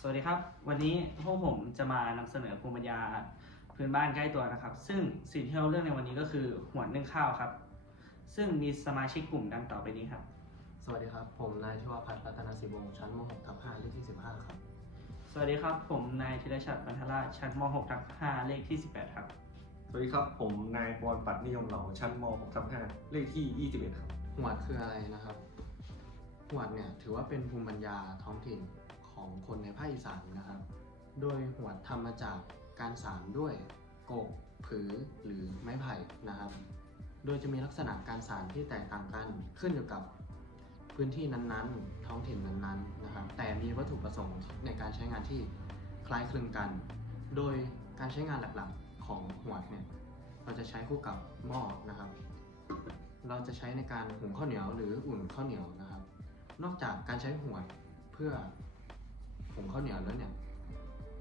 สวัสดีครับ วันนี้พวกผมจะมานำเสนอภูมิปัญญาพื้นบ้านใกล้ตัวนะครับ ซึ่งสิ่งที่เราเลือกในวันนี้ก็คือหัวนึ่งข้าวครับ ซึ่งมีสมาชิกกลุ่มดังต่อไปนี้ครับ สวัสดีครับ ผมนายชวพัฒน์รัตนศิวงศ์ชั้นม .6 ทับ5เลขที่ 15 ครับ สวัสดีครับ ผมนายธีรชัดบรรทราชชั้นม .6 ทับ5เลขที่ 18 ครับ สวัสดีครับ ผมนายปอนปัดนิยมเหล่าชั้นม .6 ทับ5เลขที่ 21 ครับหวดคืออะไรนะครับหวดเนี่ยถือว่าเป็นภูมิปัญญาท้องถิ่น ของคนในภาคอีสานนะครับ โดยหวดทำมาจากการสานด้วยกกผือหรือไม้ไผ่นะครับ โดยจะมีลักษณะการสานที่แตกต่างกันขึ้นอยู่กับพื้นที่นั้นๆ ท้องถิ่นนั้นๆนะครับ แต่มีวัตถุประสงค์ในการใช้งานที่คล้ายคลึงกัน โดยการใช้งานหลักๆของหวดเนี่ยเราจะใช้คู่กับหม้อนะครับ เราจะใช้ในการหุงข้าวเหนียวหรืออุ่นข้าวเหนียวนะครับ นอกจากการใช้หวดเพื่อาวเหนียวแล้วเนี่ย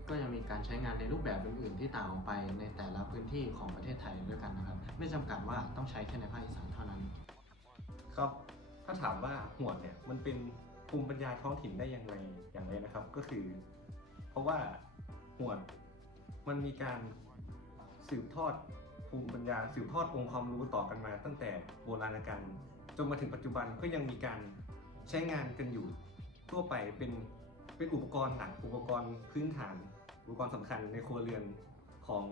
ก็ยังมีการใช้งานในรูปแบบอื่นๆ ที่ต่างออกไปในแต่ละพื้นที่ของประเทศไทยด้วยกันนะครับ ไม่จำกัดว่าต้องใช้แค่ในภาคอีสานเท่านั้น ครับถ้าถามว่าหวดเนี่ยมันเป็นภูมิปัญญาท้องถิ่นได้อย่างไรอย่างไรนะครับ ก็คือ เพราะว่าหวดมันมีการสืบทอดภูมิปัญญาสืบทอดองค์ความรู้ต่อกันมา ตั้งแต่โบราณกาลจนมาถึงปัจจุบันก็ยังมีการใช้งานกันอยู่ทั่วไปเป็น เป็นอุปกรณ์หลักอุปกรณ์พื้นฐาน อุปกรณ์สำคัญในครัวเรือนของ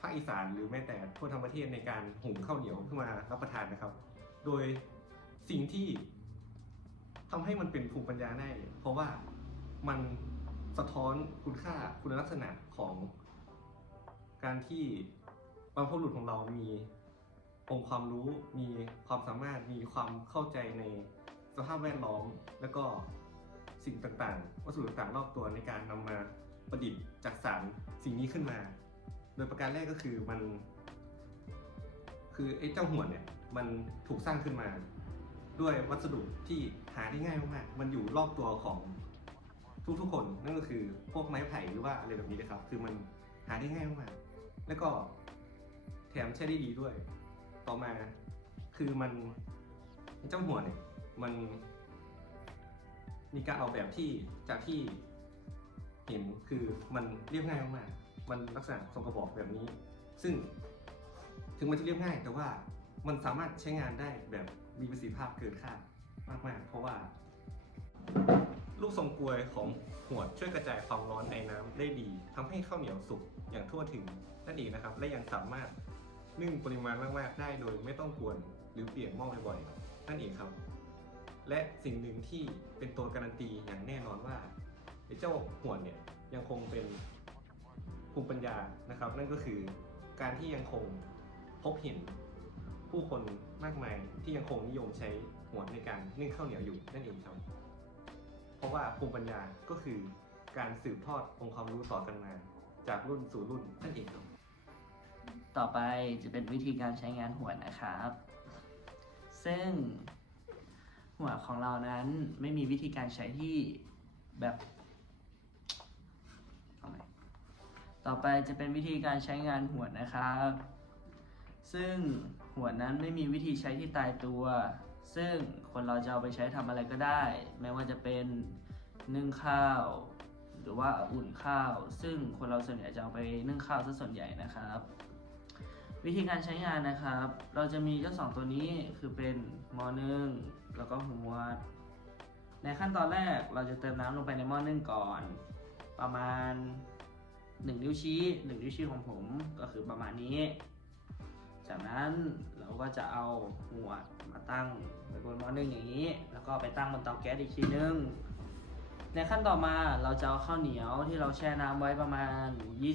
ภาคอีสานหรือแม้แต่ทั่วทั้งประเทศในการหุงข้าวเหนียวขึ้นมารับประทานนะครับ โดยสิ่งที่ทำให้มันเป็นภูมิปัญญาได้ เพราะว่ามันสะท้อนคุณค่าคุณลักษณะของการที่บรรพบุรุษของเรามีองค์ความรู้มีความสามารถมีความเข้าใจในสภาพแวดล้อม แล้วก็ สิ่งต่างๆ วัสดุต่างๆ รอบตัวในการนำมาประดิษฐ์จากสารสิ่งนี้ขึ้นมา โดยประการแรกก็คือมัน คือไอ้เจ้าหัวเนี่ยมันถูกสร้างขึ้นมา ด้วยวัสดุที่หาได้ง่ายมากๆ มันอยู่รอบตัวของทุกๆคนนั่นก็คือพวกไม้ไผ่หรือว่าอะไรแบบนี้นะครับ คือมันหาได้ง่ายมากๆแล้วก็แถมใช้ได้ดีด้วย ต่อมาคือมันเจ้าหัวเนี่ยมัน มีการออกแบบที่จากที่เห็นคือมันเรียบง่ายมากๆ มันลักษณะทรงกระบอกแบบนี้ ซึ่งถึงมันจะเรียบง่าย แต่ว่ามันสามารถใช้งานได้แบบมีประสิทธิภาพเกินคาดมากๆ เพราะว่า ลูกทรงกลวยของหัวดช่วยกระจายความร้อนในน้ำได้ดีทำให้ข้าวเหนียวสุกอย่างทั่วถึงนั่นเองนะครับ และยังสามารถนึ่งปริมาณมากๆ ได้โดยไม่ต้องกวนหรือเปลี่ยนหม้อบ่อยๆนั่นเองครับ และสิ่งหนึ่งที่เป็นตัวการันตีอย่างแน่นอนว่าไอ้เจ้าหวนเนี่ยยังคงเป็นภูมิปัญญานะครับ นั่นก็คือการที่ยังคงพบเห็นผู้คนมากมายที่ยังคงนิยมใช้หวนในการนึ่งข้าวเหนียวอยู่นั่นเองครับเพราะว่าภูมิปัญญาก็คือการสืบทอดองค์ความรู้ต่อกันมาจากรุ่นสู่รุ่นนั่นเองครับต่อไปจะเป็นวิธีการใช้งานหัวนะครับ ซึ่ง หัวของเรานั้นไม่มีวิธีการใช้ที่แบบต่อไปจะเป็นวิธีการใช้งานหัวนะครับ ซึ่งหัวนั้นไม่มีวิธีใช้ที่ตายตัว ซึ่งคนเราจะเอาไปใช้ทำอะไรก็ได้ ไม่ว่าจะเป็นนึ่งข้าว หรือว่าอุ่นข้าว ซึ่งคนเราส่วนใหญ่จะเอาไปนึ่งข้าวซะส่วนใหญ่นะครับ วิธีการใช้งานนะครับ เราจะมีเจ้าสองตัวนี้คือเป็นหม้อนึ่งแล้วก็หัวในขั้นตอนแรกเราจะเติมน้ำลงไปในหม้อนึ่งก่อน ประมาณ 1 นิ้วชี้ 1 นิ้วชี้ของผมก็คือประมาณนี้ จากนั้นเราก็จะเอาหัวมาตั้งไว้บนหม้อนึ่งอย่างนี้ แล้วก็ไปตั้งบนเตาแก๊สอีกทีนึง ในขั้นต่อมาเราจะเอาข้าวเหนียวที่เราแช่น้ำไว้ประมาณ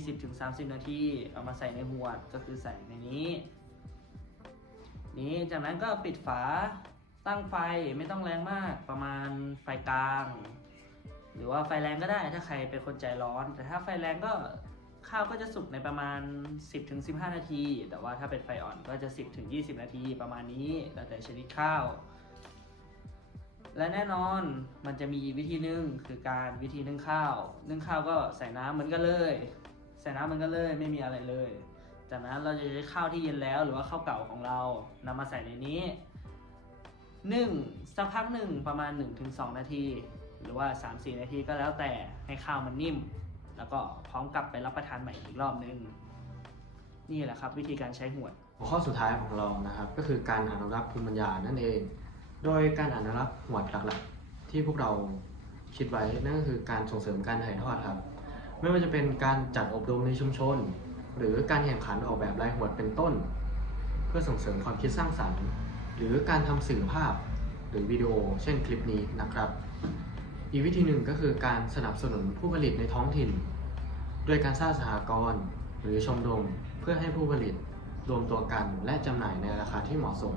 20-30 นาทีเอามาใส่ในหวดก็คือใส่ในนี้ นี้จากนั้นก็ปิดฝาตั้งไฟไม่ต้องแรงมากประมาณไฟกลาง หรือว่าไฟแรงก็ได้ถ้าใครเป็นคนใจร้อน แต่ถ้าไฟแรงก็ข้าวก็จะสุกในประมาณ 10-15 นาที แต่ว่าถ้าเป็นไฟอ่อนก็จะ 10-20 นาทีประมาณนี้แล้วแต่ชนิดข้าว และแน่นอนมันจะมีวิธีนึ่งคือการวิธีนึ่งข้าว นึ่งข้าวก็ใส่น้ำเหมือนกันเลย ใส่น้ำเหมือนกันเลยไม่มีอะไรเลย จากนั้นเราจะใช้ข้าวที่เย็นแล้วหรือว่าข้าวเก่าของเรานำมาใส่ในนี้นึ่งสักพักหนึ่งประมาณ 1-2 นาที หรือว่า 3-4 นาทีก็แล้วแต่ให้ข้าวมันนิ่ม แล้วก็พร้อมกลับไปรับประทานใหม่อีกรอบนึง นี่แหละครับวิธีการใช้หวดหัวข้อสุดท้ายของเรานะครับ ก็คือการอนุรักษ์ภูมิปัญญานั่นเอง โดยการอนุรักษ์หวดหลักๆ ที่พวกเราคิดไว้นั่นก็คือการส่งเสริมการถ่ายทอดครับ ไม่ว่าจะเป็นการจัดอบรมในชุมชน หรือการแข่งขันออกแบบลายหวดเป็นต้น เพื่อส่งเสริมความคิดสร้างสรรค์ หรือการทำสื่อภาพหรือวิดีโอ เช่นคลิปนี้นะครับ อีกวิธีหนึ่งก็คือการสนับสนุนผู้ผลิตในท้องถิ่น โดยการสร้างสหกรณ์หรือชมรมเพื่อให้ผู้ผลิตรวมตัวกันและจำหน่ายในราคาที่เหมาะสม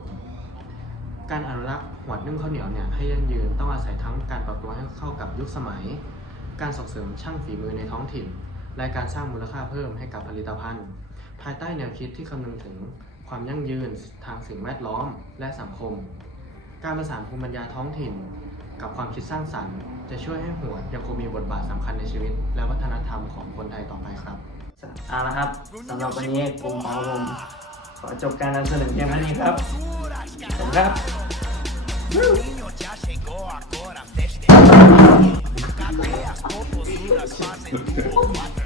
การอนุรักษ์หวดนึ่งข้าวเหนียวเนี่ยให้ยั่งยืนต้องอาศัยทั้งการปรับตัวให้เข้ากับยุคสมัย การส่งเสริมช่างฝีมือในท้องถิ่น และการสร้างมูลค่าเพิ่มให้กับผลิตภัณฑ์ ภายใต้แนวคิดที่คำนึงถึงความยั่งยืนทางสิ่งแวดล้อมและสังคม การประสานภูมิปัญญาท้องถิ่น กับความคิดสร้างสรรค์ จะช่วยให้หวดยังคงมีบทบาทสำคัญในชีวิต และวัฒนธรรมของคนไทยต่อไปครับเอาละครับสำหรับวันนี้กลุ่มของผม ขอจบการนำเสนอเพียงเท่านี้ครับขอบคุณครับ Ninho já chegou agora, a festa é minha. Cadê as composturas fazendo o